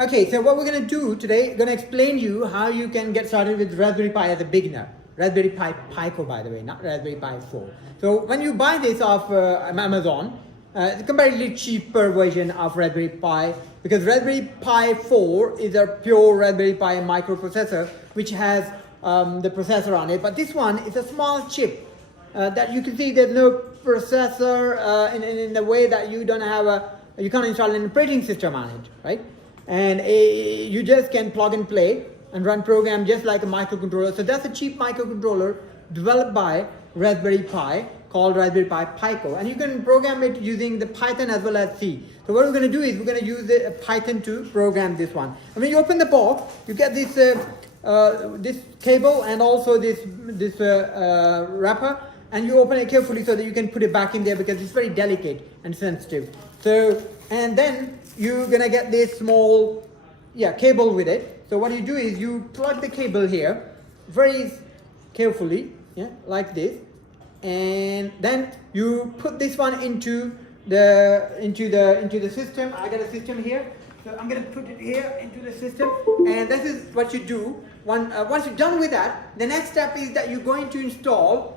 Okay, so what we're going to do today, going to explain you how you can get started with Raspberry Pi as a beginner. Raspberry Pi PICO, by the way, not Raspberry Pi 4. So when you buy this off Amazon, it's a comparatively cheaper version of Raspberry Pi, because Raspberry Pi 4 is a pure Raspberry Pi microprocessor which has the processor on it. But this one is a small chip that you can see there's no processor in the way that you don't have you can't install an operating system on it, right? And you just can plug and play and run program just like a microcontroller. So that's a cheap microcontroller developed by Raspberry Pi called Raspberry Pi PICO, and you can program it using the Python as well as C. So what we're going to do is we're going to use the Python to program this one. And when you open the box, you get this this cable and also this wrapper, and you open it carefully so that you can put it back in there because it's very delicate and sensitive. So, and then you're gonna get this small cable with it. So what you do is you plug the cable here very carefully, like this, and then you put this one into the system. I got a system here, so I'm gonna put it here into the system, and this is what you do. Once you're done with that, the next step is that you're going to install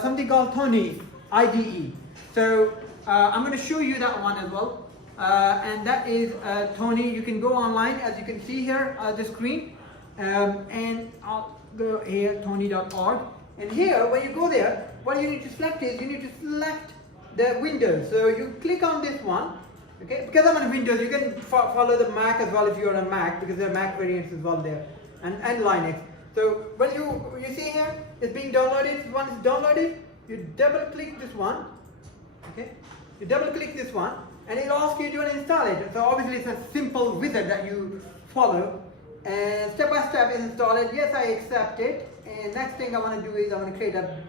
something called Tony IDE. So I'm going to show you that one as well, and that is Tony. You can go online, as you can see here on the screen, and I'll go here, tony.org, and here when you go there, what you need to select is you need to select the Windows. So you click on this one, okay? Because I'm on Windows, you can follow the Mac as well if you're on a Mac, because there are Mac variants as well there, and Linux. So when you see here, it's being downloaded. Once it's downloaded, you double click this one, okay? You double click this one, and it'll ask you to install it. So obviously it's a simple wizard that you follow, and step by step install it. Yes, I accept it. And next thing I want to do is I want to create a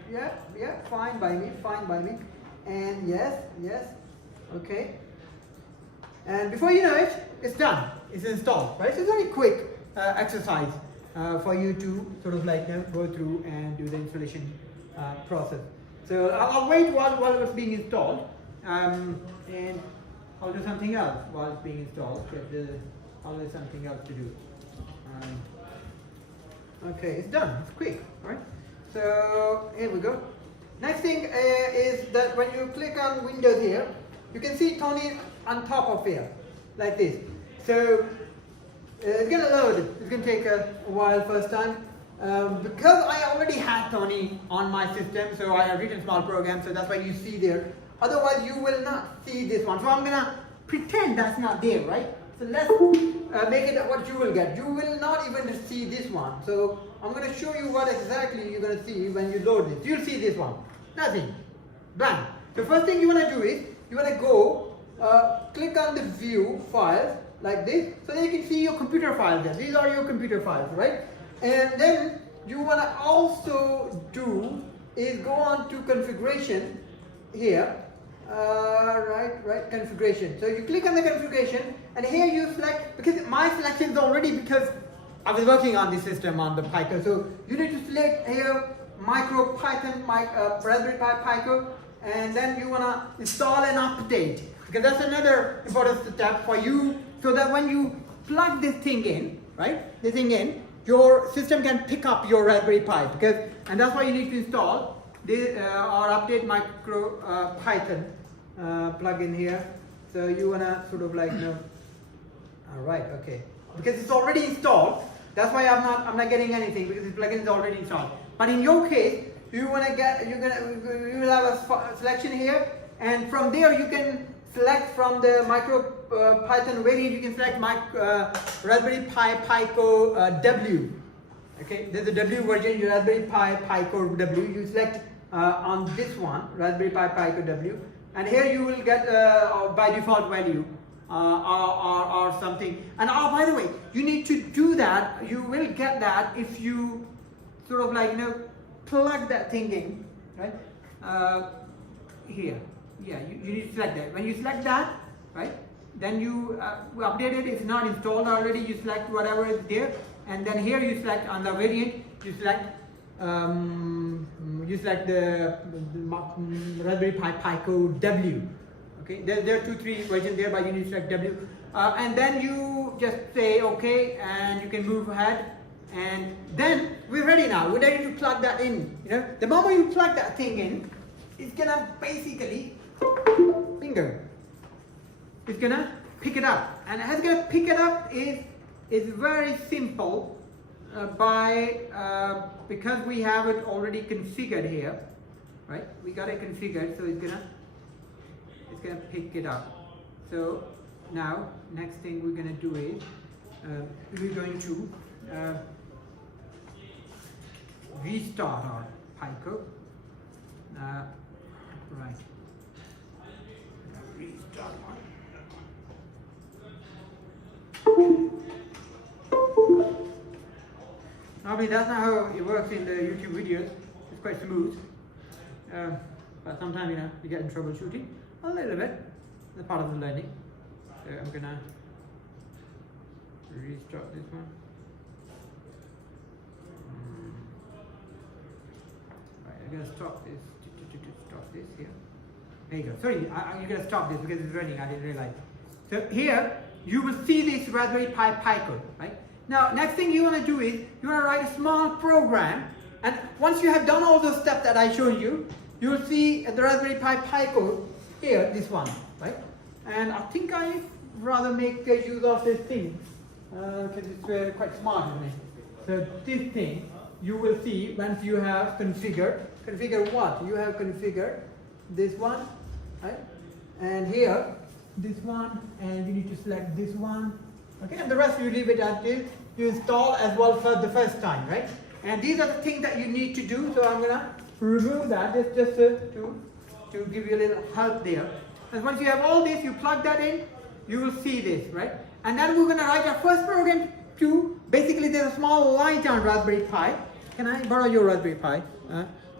fine by me, and yes, okay. And before you know it, it's done. It's installed, right? So it's a very quick exercise for you to sort of like go through and do the installation process. So I'll wait while it's being installed, and I'll do something else while it's being installed, because there's always something else to do. Okay, it's done. It's quick, right? So here we go. Next thing is that when you click on Windows here, you can see Tony on top of here, like this. So it's going to load. It's going to take a while first time. Because I already had Tony on my system, so I have written small programs, so that's why you see there. Otherwise, you will not see this one. So I'm going to pretend that's not there, right? So let's make it what you will get. You will not even see this one. So I'm going to show you what exactly you're going to see when you load this. You'll see this one. Nothing. Blank. The first thing you want to do is, you want to go, click on the view files, like this, so that you can see your computer files there. These are your computer files, right? And then you want to also do is go on to configuration here, right, configuration. So you click on the configuration, and here you select, because my selection is already, because I was working on this system on the PICO, so you need to select here MicroPython, Raspberry Pi PICO, and then you want to install and update, because that's another important step for you, so that when you plug this thing in, right, this thing in, your system can pick up your Raspberry Pi, and that's why you need to install this or update MicroPython plugin here. So you wanna sort of like all right, okay, because it's already installed. That's why I'm not getting anything, because this plugin is already installed. But in your case, you will have a selection here, and from there you can select from the MicroPython variant. You can select Raspberry Pi PICO W. Okay, there's a W version, Raspberry Pi PICO W. You select on this one, Raspberry Pi PICO W, and here you will get by default value or something. And by the way, you need to do that. You will get that if you sort of like plug that thing in, right? Here. Yeah, you need to select that. When you select that, right, then you update it. If it's not installed already, you select whatever is there, and then here you select on the variant, you select the Raspberry Pi PICO W. Okay, there are 2-3 versions there, but you need to select W. and then you just say okay, and you can move ahead, and then we're ready now. We're ready to plug that in. You know, the moment you plug that thing in, it's gonna basically finger. It's gonna pick it up, and how it's gonna pick it up is very simple because we have it already configured here, right? We got it configured, so it's gonna pick it up. So now next thing we're gonna do is we're going to restart our PICO. Right. Restart one. Normally that's not how it works in the YouTube videos. It's quite smooth, but sometimes you get in troubleshooting a little bit. That's part of the learning. So I'm gonna restart this one. Right, I'm gonna stop this. Stop this here. There you go. Sorry, you're gonna stop this because it's running. I didn't realize. So here you will see this Raspberry Pi PICO, right? Now, next thing you want to do is you want to write a small program, and once you have done all those steps that I showed you, you will see the Raspberry Pi PICO here, this one, right? And I think I rather make use of this thing because it's quite smart, isn't it? So this thing you will see once you have configured what? You have configured this one, right? And here, this one, and you need to select this one. Okay, and the rest you leave it as is. You install as well for the first time, right? And these are the things that you need to do. So I'm gonna remove that just to give you a little help there. And once you have all this, you plug that in, you will see this, right? And then we're gonna write our first program to basically there's a small light on Raspberry Pi. Can I borrow your Raspberry Pi?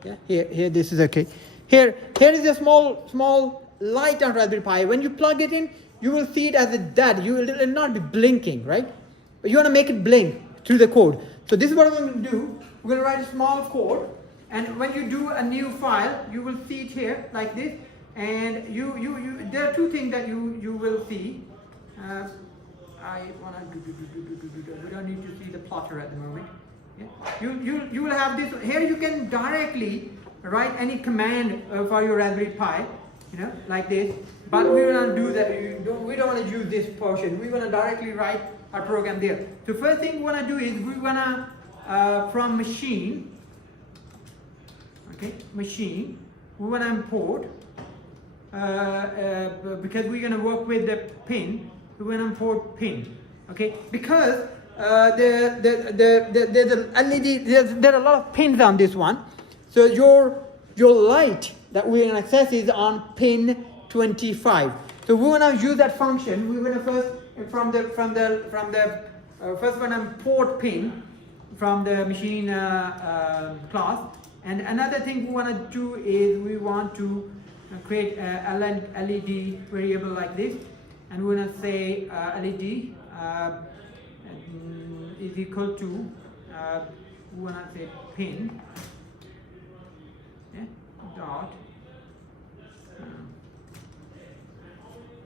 Yeah, here. This is okay. Here is a small light on Raspberry Pi. When you plug it in, you will see it as a dead. You will not be blinking, right? But you want to make it blink through the code. So this is what I'm going to do. We're going to write a small code, and when you do a new file, you will see it here like this. And there are two things that you will see. I want to we don't need to see the plotter at the moment. Yeah? You will have this here. You can directly write any command for your Raspberry Pi, like this. But we will not do that. We don't want to use this portion. We want to directly write our program there. So first thing we want to do is we want to from machine, we want to import because we're going to work with the pin. We want to import pin, okay? Because the LED, there are a lot of pins on this one. So your light that we're going to access is on pin 25. So we want to use that function. We want to first first want to import pin from the machine class. And another thing we want to do is we want to create a LED variable like this, and we want to say LED is equal to we want to say pin dot.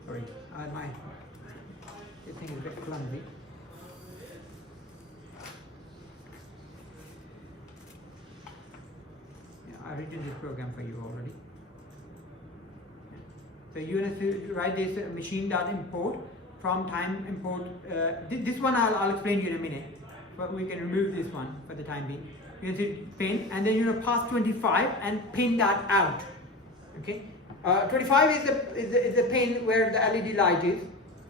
Sorry, this thing is a bit clumsy. Yeah, I've written this program for you already. So you have to write this machine.import from time import. This one I'll explain to you in a minute, but we can remove this one for the time being. You can see pin, and then you know pass 25 and pin that out. Okay. 25 is the pin where the LED light is.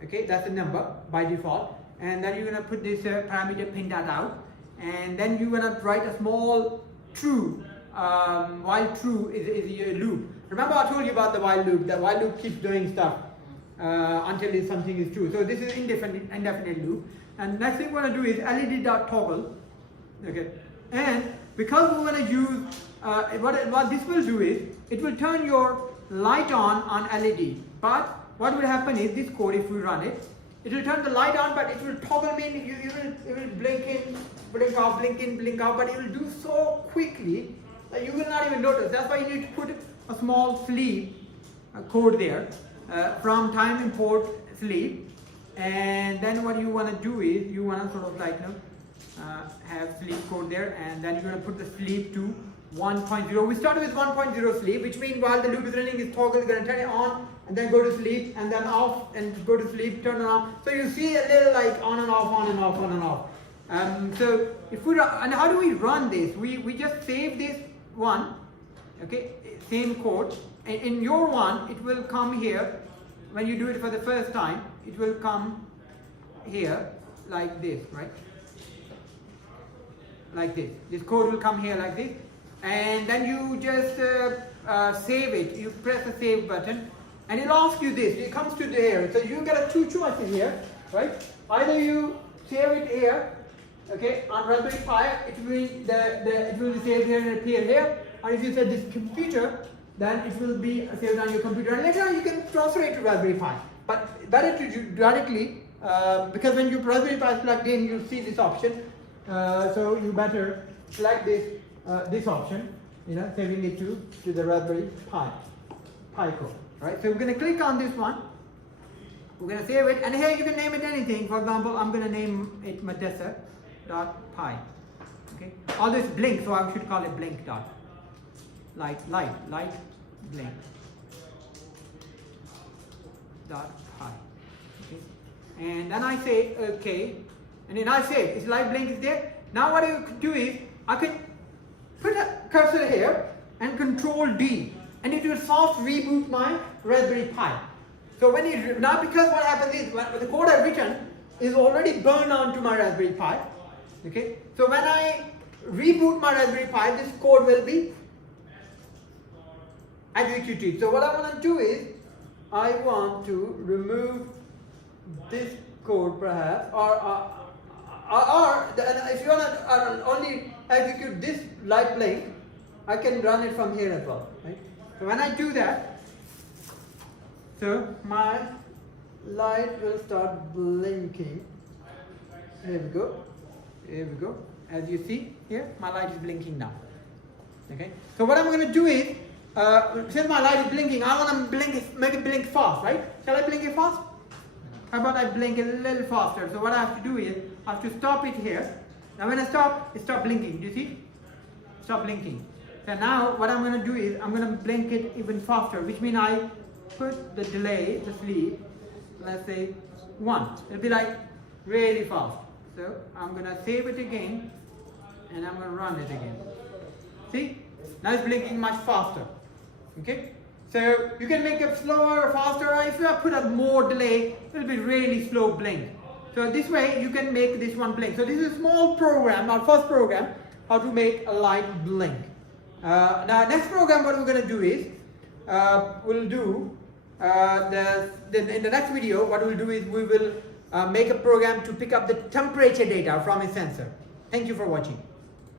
Okay, that's the number by default. And then you're gonna put this parameter pin that out, and then you're gonna write a small true. While true is your loop. Remember I told you about the while loop. The while loop keeps doing stuff until something is true. So this is indefinite loop. And next thing we want to do is LED.toggle. Okay, and because we want to use what this will do is it will turn your light on LED. But what will happen is this code, if we run it, it will turn the light on, but it will toggle in. It will blink in, blink off, blink in, blink out. But it will do so quickly that you will not even notice. That's why you need to put a small sleep code there from time import sleep, And then what you want to do is you want to sort of like, you know, have sleep code there, and then you're going to put the sleep to 1.0. We started with 1.0 sleep, which means while the loop is running, this toggle is going to turn it on and then go to sleep, and then off and go to sleep, turn it on. So you see a little like on and off, on and off, on and off. So if we run, and how do we run this? We just save this one, okay, same code. And in your one, it will come here. When you do it for the first time, it will come here like this, right? Like this. This code will come here like this. And then you just save it. You press the save button, and it'll ask you this. It comes to here. So you get two choices here, right? Either you save it here, okay, on Raspberry Pi, it will be saved here and appear here. Or if you set this computer, then it will be saved on your computer. And later on you can transfer it to Raspberry Pi. But better to do directly, because when your Raspberry Pi is plugged in, you see this option. So you better select this option, you know, saving it to the Raspberry Pi PICO. Right? So we're going to click on this one. We're going to save it, and here you can name it anything. For example, I'm going to name it Madessa.py. Okay. Although it's blink, so I should call it blink dot. Light blink dot pi. Okay. And then I say okay, and then I say it's light blink is there. Now what I could do is I could put a cursor here and Control D, and it will soft reboot my Raspberry Pi. So when it now, because what happens is the code I've written is already burned onto my Raspberry Pi. Okay. So when I reboot my Raspberry Pi, this code will be executed. So what I want to do is I want to remove this code perhaps, or if you want to only execute this light blink, I can run it from here as well, right? So when I do that, so my light will start blinking. Here we go. Here we go. As you see here, my light is blinking now. Okay. So what I'm going to do is, since my light is blinking, I want to make it blink fast, right? Shall I blink it fast? How about I blink a little faster? So what I have to do is, I have to stop it here. Now when I stop, it stops blinking. Do you see? Stop blinking. So now what I'm going to do is, I'm going to blink it even faster, which means I put the delay, the sleep, let's say 1. It'll be like really fast. So I'm going to save it again, and I'm going to run it again. See? Now it's blinking much faster. Okay? So you can make it slower or faster, or if you put a more delay, it will be really slow blink. So this way you can make this one blink. So this is a small program, our first program, how to make a light blink. Now next program, what we're going to do is, we'll do, in the next video, what we'll do is we will make a program to pick up the temperature data from a sensor. Thank you for watching.